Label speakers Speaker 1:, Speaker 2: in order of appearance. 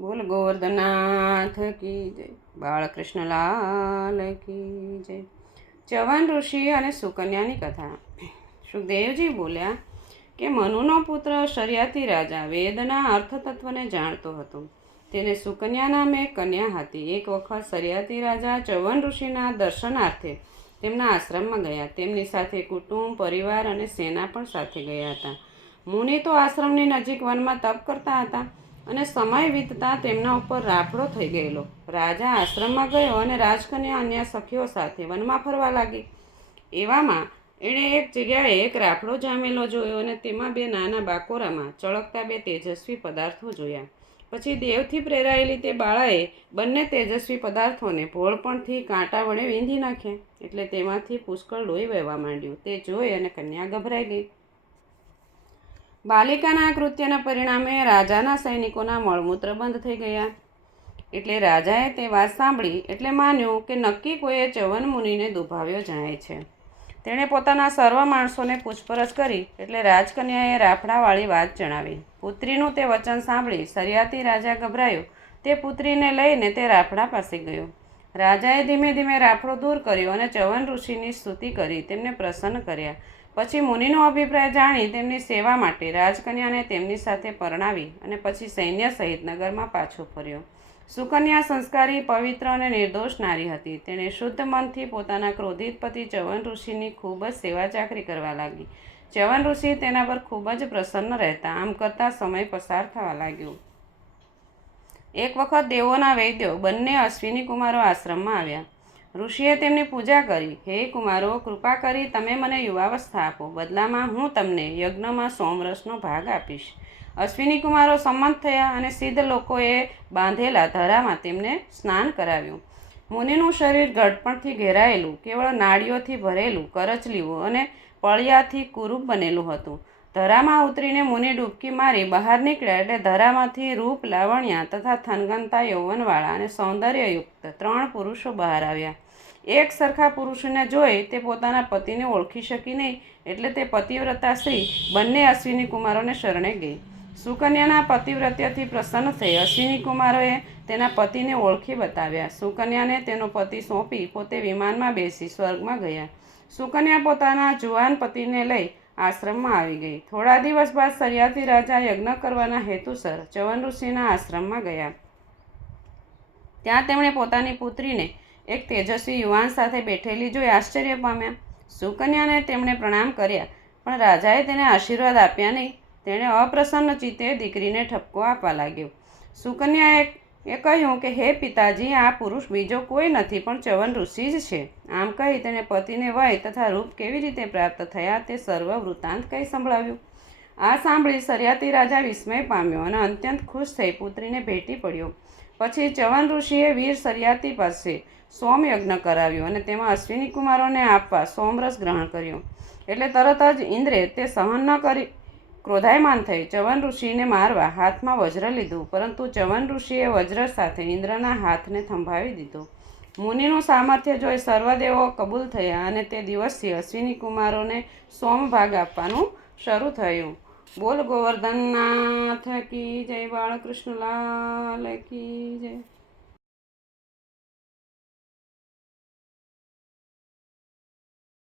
Speaker 1: બોલ ગોવર્ધનાથ કી જય. બાળકૃષ્ણલાલ કી જય. ચવન ઋષિ અને સુકન્યાની કથા. સુખદેવજી બોલ્યા કે મનુનો પુત્ર શરિયાતી રાજા વેદના અર્થતત્વને જાણતો હતો. તેને સુકન્યા નામે કન્યા હતી. એક વખત શરિયાતી રાજા ચવન ઋષિના દર્શનાર્થે તેમના આશ્રમમાં ગયા. તેમની સાથે કુટુંબ, પરિવાર અને સેના પણ સાથે ગયા હતા. મુનિ તો આશ્રમની નજીક વનમાં તપ કરતા હતા. અને સમય વીતતા તેમના ઉપર રાફડો થઈ ગયેલો. રાજા આશ્રમમાં ગયો અને રાજકન્યા અન્ય સખીઓ સાથે વનમાં ફરવા લાગી. એવામાં એણે એક જગ્યાએ એક રાફડો જામેલો જોયો અને તેમાં બે નાના બાકોરામાં ચળકતા બે તેજસ્વી પદાર્થો જોયા. પછી દેવથી પ્રેરાયેલી તે બાળાએ બંને તેજસ્વી પદાર્થોને ભોળપણથી કાંટા વડે વીંધી નાખ્યા એટલે તેમાંથી પુષ્કળ લોહી વહેવા માંડ્યું. તે જોઈ અને કન્યા ગભરાઈ ગઈ. બાલિકાના કૃત્યના પરિણામે રાજાના સૈનિકોના મળમૂત્ર બંધ થઈ ગયા. એટલે રાજાએ તે વાત સાંભળી એટલે માન્યું કે નક્કી કોઈએ ચવન મુનિને દુભાવ્યો જાય છે. તેણે પોતાના સર્વ માણસોને પૂછપરછ કરી એટલે રાજકન્યાએ રાફડાવાળી વાત જણાવી. પુત્રીનું તે વચન સાંભળી સરિયાતી રાજા ગભરાયો. તે પુત્રીને લઈને તે રાફડા પાસે ગયો. રાજાએ ધીમે ધીમે રાફડો દૂર કર્યો અને ચવન ઋષિની સ્તુતિ કરી, તેમને પ્રસન્ન કર્યા. પછી મુનિનો અભિપ્રાય જાણી તેમની સેવા માટે રાજકન્યાને તેમની સાથે પરણાવી અને પછી સૈન્ય સહિત નગરમાં પાછો ફર્યો. સુકન્યા સંસ્કારી, પવિત્ર અને નિર્દોષ નારી હતી. તેણે શુદ્ધ મનથી પોતાના ક્રોધિત પતિ ચવન ઋષિની ખૂબ જ સેવા ચાકરી કરવા લાગી. ચવન ઋષિ તેના પર ખૂબ જ પ્રસન્ન રહેતા, આમ કરતાં સમય પસાર થવા લાગ્યો. એક વખત દેવોના વૈદ્યો બંને અશ્વિની કુમારો આશ્રમમાં આવ્યા. ઋષિએ તેમની પૂજા કરી. હે કુમારો, કૃપા કરી તમે મને યુવાવસ્થા આપો. બદલામાં હું તમને યજ્ઞમાં સોમરસનો ભાગ આપીશ. અશ્વિની કુમારો સંમત થયા અને સિદ્ધ લોકોએ બાંધેલા ધરામાં તેમને સ્નાન કરાવ્યું. મુનિનું શરીર ઘડપણથી ઘેરાયેલું, કેવળ નાળીઓથી ભરેલું કરચલીવું અને પળિયાથી કુરૂપ બનેલું હતું. ધરામાં ઉતરીને મુનિ ડૂબકી મારી બહાર નીકળ્યા એટલે ધરામાંથી રૂપ લાવણ્યા તથા થનગનતા યૌવનવાળા અને સૌંદર્યયુક્ત ત્રણ પુરુષો બહાર આવ્યા. એક સરખા પુરુષને જોઈ તે પોતાના પતિને ઓળખી શકી નહીં એટલે તે પતિવ્રતા શ્રી બંને અશ્વિની કુમારોને શરણે ગઈ. સુકન્યાના પતિવ્રત્યથી પ્રસન્ન થઈ અશ્વિની કુમારોએ તેના પતિને ઓળખી બતાવ્યા. સુકન્યાને તેનો પતિ સોંપી પોતે વિમાનમાં બેસી સ્વર્ગમાં ગયા. સુકન્યા પોતાના જુવાન પતિને લઈ આશ્રમમાં આવી ગઈ. થોડા દિવસ બાદ સરિયાતી રાજા યજ્ઞ કરવાના હેતુસર ચવન ઋષિના આશ્રમમાં ગયા. ત્યાં તેમણે પોતાની પુત્રીને એક તેજસ્વી યુવાન સાથે બેઠેલી જોઈ આશ્ચર્ય પામ્યા. સુકન્યાને તેમણે પ્રણામ કર્યા, પણ રાજાએ તેને આશીર્વાદ આપ્યા નહીં. તેણે અપ્રસન્ન ચિત્તે દીકરીને ઠપકો આપવા લાગ્યો. સુકન્યાએ એ કહ્યું કે, હે પિતાજી, આ પુરુષ બીજો કોઈ નથી, પણ ચવન ઋષિ જ છે. આમ કહી તેણે પતિને વય તથા રૂપ કેવી રીતે પ્રાપ્ત થયા તે સર્વ વૃત્તાંત કહી સંભળાવ્યું. આ સાંભળી સરિયાતી રાજા વિસ્મય પામ્યો અને અત્યંત ખુશ થઈ પુત્રીને ભેટી પડ્યો. પછી ચવન ઋષિએ વીર સરિયાતી પાસે સોમયજ્ઞ કરાવ્યો અને તેમાં અશ્વિની કુમારોને આપવા સોમરસ ગ્રહણ કર્યો. એટલે તરત જ ઇન્દ્રે તે સહન ન કરી ક્રોધાયમાન થઈ ચવન ઋષિને મારવા હાથમાં વજ્ર લીધું, પરંતુ ચવન ઋષિએ વજ્ર સાથે ઇન્દ્રના હાથને થંભાવી દીધો. મુનિનું સામર્થ્ય જોઈ સર્વદેવો કબૂલ થયા અને તે દિવસથી અશ્વિની કુમારોને સોમભાગ આપવાનું શરૂ થયું. બોલ ગોવર્ધનનાથ કી જય બાળકૃષ્ણલાલ કી જય.